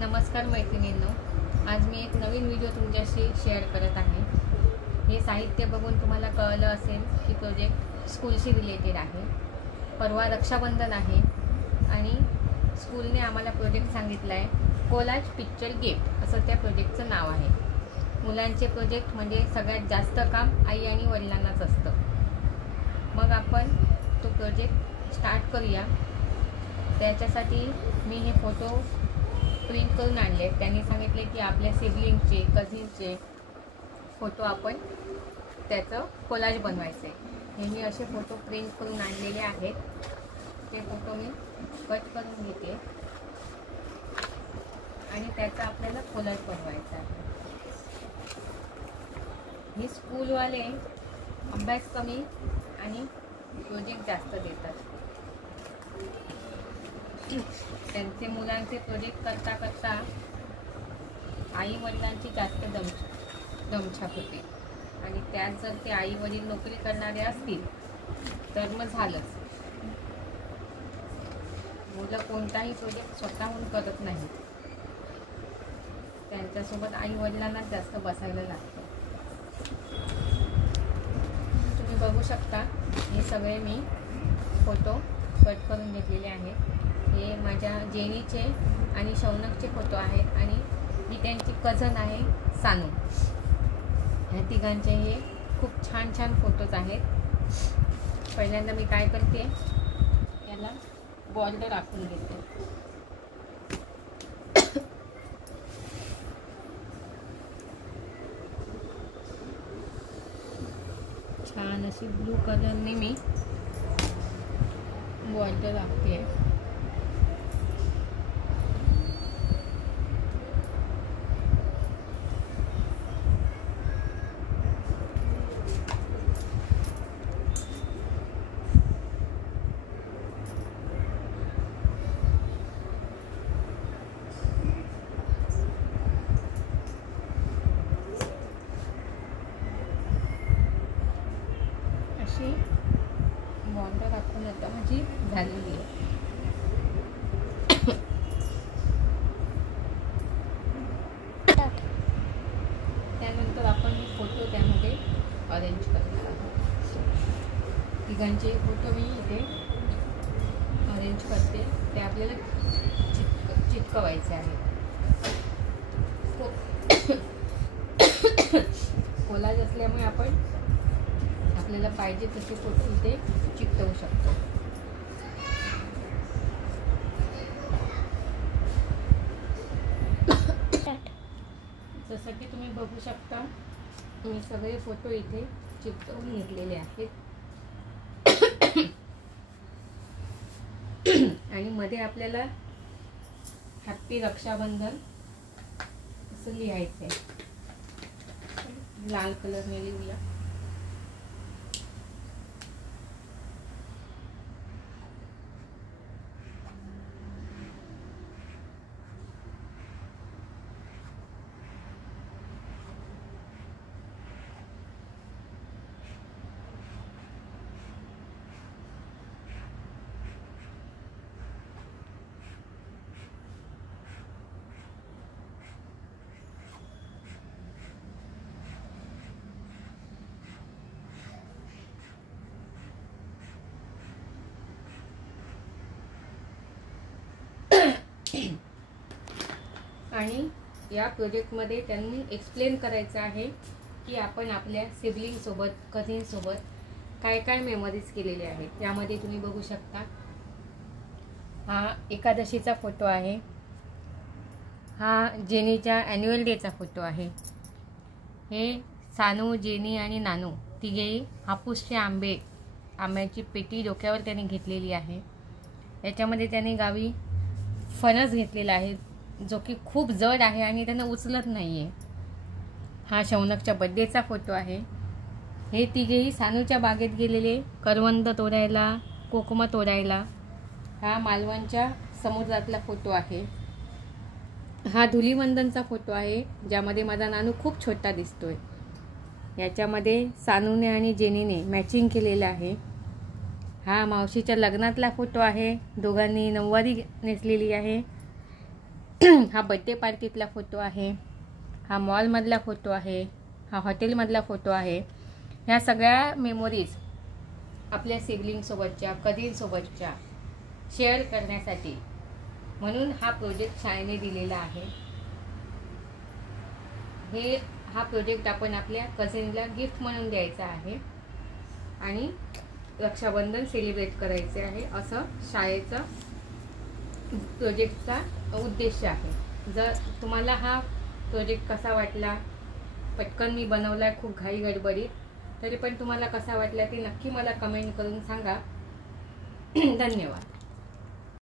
नमस्कार मैत्रिणींनो, आज मी एक नवीन व्हिडिओ तुमच्याशी शेअर करत आहे। हे साहित्य बघून तुम्हाला कळलं असेल की प्रोजेक्ट स्कूलशी रिलेटेड आहे। परवा रक्षाबंधन आहे आणि स्कूलने आम्हाला प्रोजेक्ट सांगितला आहे कोलाज पिक्चर गिफ्ट असं त्या प्रोजेक्टचं नाव आहे। मुलांचे प्रोजेक्ट म्हणजे सगळ्यात जास्त काम आई आणि वडिलांनाच असतं। मग आपण तो प्रोजेक्ट स्टार्ट करूया। त्याच्यासाठी मी हे फोटो प्रिंट करून आणले। त्यांनी सांगितले की आपल्या सिबलिंगचे कझिनचे फोटो आपण त्याचं कोलाज बनवायचं आहे। हे मी असे फोटो प्रिंट करून आणलेले आहेत। ते फोटो मी कट करून घेते आणि त्याचा आपल्याला कोलाज बनवायचा आहे। हे स्कूलवाले अभ्यास कमी आणि प्रोजेक्ट जास्त देतात। त्यांचे मुलांचे प्रोजेक्ट करता करता आई वडिलांची जास्त दमछाक होते आणि त्यात जर ते आई वडील नोकरी करणारे असतील तर मग झालंच। मुलं कोणताही प्रोजेक्ट स्वतःहून करत नाही, त्यांच्यासोबत आई वडिलांनाच जास्त बसायला लागतं। तुम्ही बघू शकता हे सगळे मी फोटो कट करून घेतलेले आहेत। हे माझ्या जेनीचे आणि शौनकचे फोटो आहेत आणि ही त्यांची कझन आहे सानू। ह्या तिघांचे हे खूप छान छान फोटोज आहेत। पहिल्यांदा मी काय करते, याला बॉर्डर आखून घेते। छान अशी ब्लू कलरने मी बॉर्डर आखते। बॉर्डर आखून आता माझी झालेली आहे। त्यानंतर आपण फोटो त्यामध्ये अरेंज करणार आहोत। तिघांचे फोटो मी इथे अरेंज करते। ते आपल्याला चिटकवायचे आहे। कोलाज असल्यामुळे आपण आपल्याला पाहिजे तसे फोटो इथे चिकटवू शकतो। जसं की तुम्ही बघू शकता मी सगळे फोटो इथे चिकटवून घेतलेले आहेत आणि मध्ये आपल्याला हॅपी रक्षाबंधन असं लिहायचं आहे। लाल कलरने लिहूया। आणि या प्रोजेक्टमध्ये त्यांनी एक्सप्लेन करायचं आहे की आपण आपल्या सिबलिंगसोबत कझिनसोबत काय काय मेमरीज केलेले आहेत। यामध्ये तुम्ही बघू शकता हा एकादशीचा फोटो आहे, हा जेनीच्या ॲन्युअल डेचा फोटो आहे। हे सानू, जेनी आणि नानू तिघेही हापूसचे आंब्याची पेटी डोक्यावर त्याने घेतलेली आहे। याच्यामध्ये त्याने गावी फणस घेतलेला आहे जो की खूप जड आहे आणि त्यांना उचलत नाही आहे। हा शौनकच्या बड्डेचा फोटो आहे। हे तिघेही सानूच्या बागेत गेलेले करवंद तोडायला, कोकमा तोडायला। हा मालवणच्या समुद्रातला फोटो आहे। हा धुलीवंदनचा फोटो आहे ज्यामध्ये माझा नानू खूप छोटा दिसतोय। याच्यामध्ये सानूने आणि जेनीने मॅचिंग केलेलं आहे। हा मावशीच्या लग्नातला फोटो आहे, दोघांनी नऊवारी नेसलेली आहे। हा बड्डे पार्टीतला फोटो आहे, हा मॉलमधला फोटो आहे, हा हॉटेलमधला फोटो आहे। ह्या सगळ्या मेमोरीज आपल्या सिबलिंगसोबतच्या कझिनसोबतच्या शेअर करण्यासाठी म्हणून हा प्रोजेक्ट शाळेने दिलेला आहे। हा प्रोजेक्ट आपण आपल्या कझिनला गिफ्ट म्हणून द्यायचा आहे आणि रक्षाबंधन सेलिब्रेट करायचे आहे, असं शाळेचा प्रोजेक्टचा उद्देश आहे। जर तुम्हाला हा प्रोजेक्ट कसा वाटला, पटकन मी बनवला खूप घाई गडबडीत, तरी पण तुम्हाला कसा वाटला ते नक्की मला कमेंट करून सांगा। धन्यवाद।